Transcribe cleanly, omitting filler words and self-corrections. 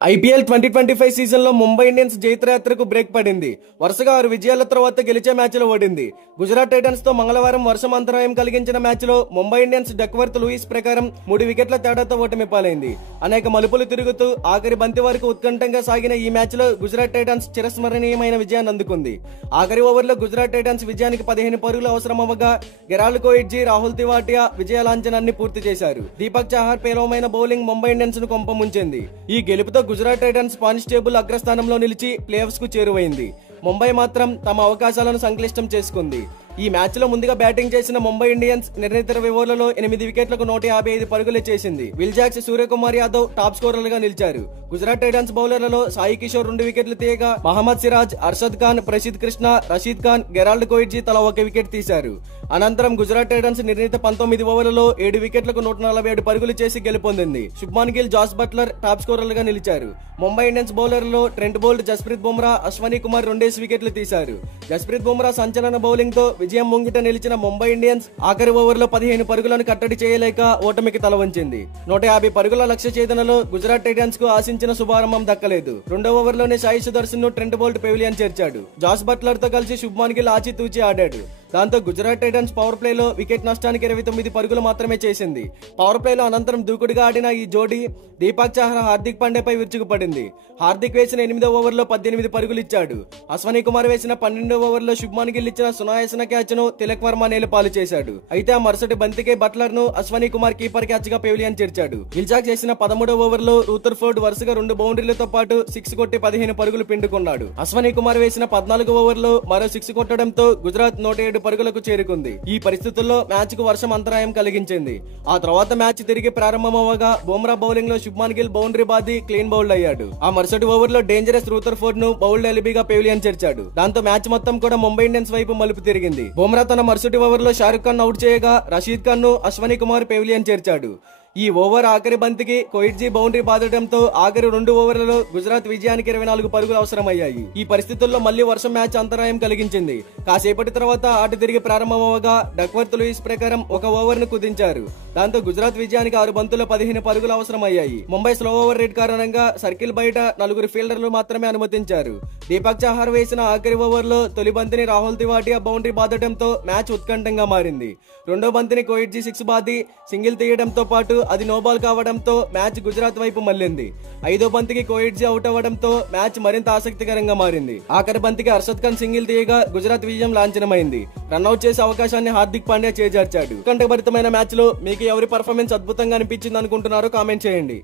IPL 2025 season లో Mumbai Indians జైత్రయాత్రకు break పడింది. వరుసగా 6 విజయాల తర్వాత గెలిచే మ్యాచ్లో ఓడింది. గుజరాత్ టైటన్స్ తో మంగళవారం వర్షం అంతరాయం కలిగించిన మ్యాచ్లో ముంబై ఇండియన్స్ డక్వర్త్ లూయిస్ ప్రకారం 3 వికెట్ల తేడాతో ఓటమి పాలైంది. అనేక మలుపులు తిరుగుతూ ఆఖరి బంతి వరకు ఉత్కంఠంగా సాగిన ఈ మ్యాచ్లో గుజరాత్ టైటన్స్ చిరస్మరణీయమైన విజయాన్ని అందుకుంది. ఆఖరి ఓవర్లో గుజరాత్ టైటన్స్ విజయానికి 15 పరుగులు అవసరమవ్వగా గెరాల్డ్ కోయిట్జీ, రాహుల్ తివాటియా విజయ లాంఛనాన్ని పూర్తి చేశారు. దీపక్ చాహర్ పేలవమైన బౌలింగ్ ముంబై ఇండియన్స్ ను కొంపముంచింది. ఈ గెలుపుతో గుజరాత్ టైటన్స్ పాయింట్స్ టేబుల్ అగ్రస్థానంలో నిలిచి ప్లే ఆఫ్స్ కు చేరువైంది. ముంబై మాత్రం తమ అవకాశాలను సంక్లిష్టం చేసుకుంది. ఈ మ్యాచ్ లో ముందుగా బ్యాటింగ్ చేసిన ముంబై ఇండియన్స్ నిర్ణీత 20 ఓవర్లలో 8 వికెట్లకు 155 పరుగులు చేసింది. విల్జాక్స్, సూర్యకుమార్ యాదవ్ టాప్ స్కోరర్లుగా నిలిచారు. గుజరాత్ టైటన్స్ బౌలర్లలో సాయి కిషోర్ 2 వికెట్లు తీయగా మహమ్మద్ సిరాజ్, అర్షద్ ఖాన్, ప్రసిద్ కృష్ణ, రషీద్ ఖాన్, గెరాల్డ్ కోయిట్జీ తలా 1 వికెట్ తీశారు. అనంతరం గుజరాత్ టైటన్స్ నిర్ణీత 19 ఓవర్లలో 7 వికెట్లకు 147 పరుగులు చేసి గెలుపొందింది. Shubman Gill, Jos Buttler top స్కోరర్లుగా నిలిచారు. ముంబై ఇండియన్స్ బౌలర్లలో ట్రెంట్ బోల్ట్, జస్ప్రీత్ బుమ్రా, అశ్వనీ కుమార్ 2 వికెట్లు తీశారు. జస్ప్రీత్ బుమ్రా సంచలన బౌలింగ్ తో విజయం ముంగిట నిలిచిన ముంబై ఇండియన్స్ ఆఖరి ఓవర్లో 15 పరుగులను కట్టడి చేయలేక ఓటమికి తల వంచింది. 150 పరుగుల లక్ష్య ఛేదనలో గుజరాత్ టైటన్స్ కు ఆశించిన శుభారంభం దక్కలేదు. 2వ ఓవర్లోనే సాయి సుదర్శన్ ను ట్రెంట్ బోల్ట్ పెవిలియన్ చేర్చాడు. జాస్ బట్లర్ తో కలిసి శుభ్మాన్ గిల్ ఆచితూచి ఆడాడు. దాంతో గుజరాత్ టైటన్స్ పవర్ ప్లేలో వికెట్ నష్టానికి 29 పరుగులు మాత్రమే చేసింది. పవర్ ప్లేలో అనంతరం దూకుడుగా ఆడిన ఈ జోడీ దీపక్ చాహర్, హార్దిక్ పాండ్యాపై విరుచుకుపడింది. హార్దిక్ వేసిన 8వ ఓవర్లో 18 పరుగులు ఇచ్చాడు. అశ్వనీ కుమార్ వేసిన 12వ ఓవర్లో శుభ్మాన్ గిల్ ఇచ్చిన సునాయాసన క్యాచ్ ను తిలక్ వర్మ నేలపాలు చేశాడు. అయితే ఆ మరుసటి బంతికే బట్లర్ ను అశ్వనీ కుమార్ కీపర్ క్యాచ్ గా పెవిలియన్ చేర్చాడు. విల్జాక్ చేసిన 13వ ఓవర్లో రూథర్ఫోర్డ్ వరుసగా 2 బౌండరీలతో పాటు 6 కొట్టి 15 పరుగులు పిండుకున్నాడు. అశ్వనీ కుమార్ వేసిన 14వ ఓవర్లో మరో 6 కొట్టడంతో గుజరాత్ 107 పరుగులకు చేరుకుంది. ఈ పరిస్థితుల్లో మ్యాచ్ కు వర్షం అంతరాయం కలిగించింది. ఆ తర్వాత మ్యాచ్ తిరిగి ప్రారంభమవగా బుమ్రా బౌలింగ్ లో శుభ్మాన్ గిల్ బౌండరీ బాది క్లీన్ బౌల్డ్ అయ్యాడు. ఆ మరుసటి ఓవర్లో డేంజరస్ రూథర్ఫోర్డ్ ను బౌల్డ్ ఎల్బీగా పెవిలియన్ చేర్చాడు. దాంతో మ్యాచ్ మొత్తం కూడా ముంబై ఇండియన్స్ వైపు మలుపు తిరిగింది. బుమ్రా తన మరుసటి ఓవర్లో షారుఖ్ ఖాన్ అవుట్ చేయగా రషీద్ ఖాన్ ను అశ్వనీ కుమార్ పెవిలియన్ చేర్చాడు. ఈ ఓవర్ ఆఖరి బంతికి కోయిట్జీ బౌండరీ బాదడంతో ఆఖరి 2 ఓవర్లలో గుజరాత్ విజయానికి 24 పరుగులు అవసరమయ్యాయి. ఈ పరిస్థితుల్లో మళ్లీ వర్షం మ్యాచ్ అంతరాయం కలిగించింది. కాసేపటి తర్వాత ఆట తిరిగి ప్రారంభమవగా డక్వర్త్ లూయిస్ ప్రకారం 1 ఓవర్ ను కుదించారు. దాంతో గుజరాత్ విజయానికి 6 బంతుల్లో 15 పరుగులు అవసరమయ్యాయి. ముంబై స్లో ఓవర్ రేట్ కారణంగా సర్కిల్ బయట 4 ఫీల్డర్లు మాత్రమే అనుమతించారు. దీపక్ చాహర్ వేసిన ఆఖరి ఓవర్లో తొలి బంతిని రాహుల్ తివాటియా బౌండరీ బాదడంతో మ్యాచ్ ఉత్కంఠంగా మారింది. 2వ బంతిని కోయిట్జీ 6 బాది సింగిల్ తీయడంతో పాటు అది నోబాల్ కావడంతో మ్యాచ్ గుజరాత్ వైపు మళ్లింది. 5వ బంతికి కోయిట్జీ అవుట్ అవ్వడంతో మ్యాచ్ మరింత ఆసక్తికరంగా మారింది. ఆఖరి బంతికి అర్షద్ ఖాన్ సింగిల్ తీయగా గుజరాత్ విజయం లాంఛనమైంది. రన్అట్ చేసే అవకాశాన్ని హార్దిక్ పాండ్యా చేజార్చాడు. ఉత్కంఠభరితమైన మ్యాచ్ లో మీకు ఎవరి పర్ఫార్మెన్స్ అద్భుతంగా అనిపించింది అనుకుంటున్నారో కామెంట్ చేయండి.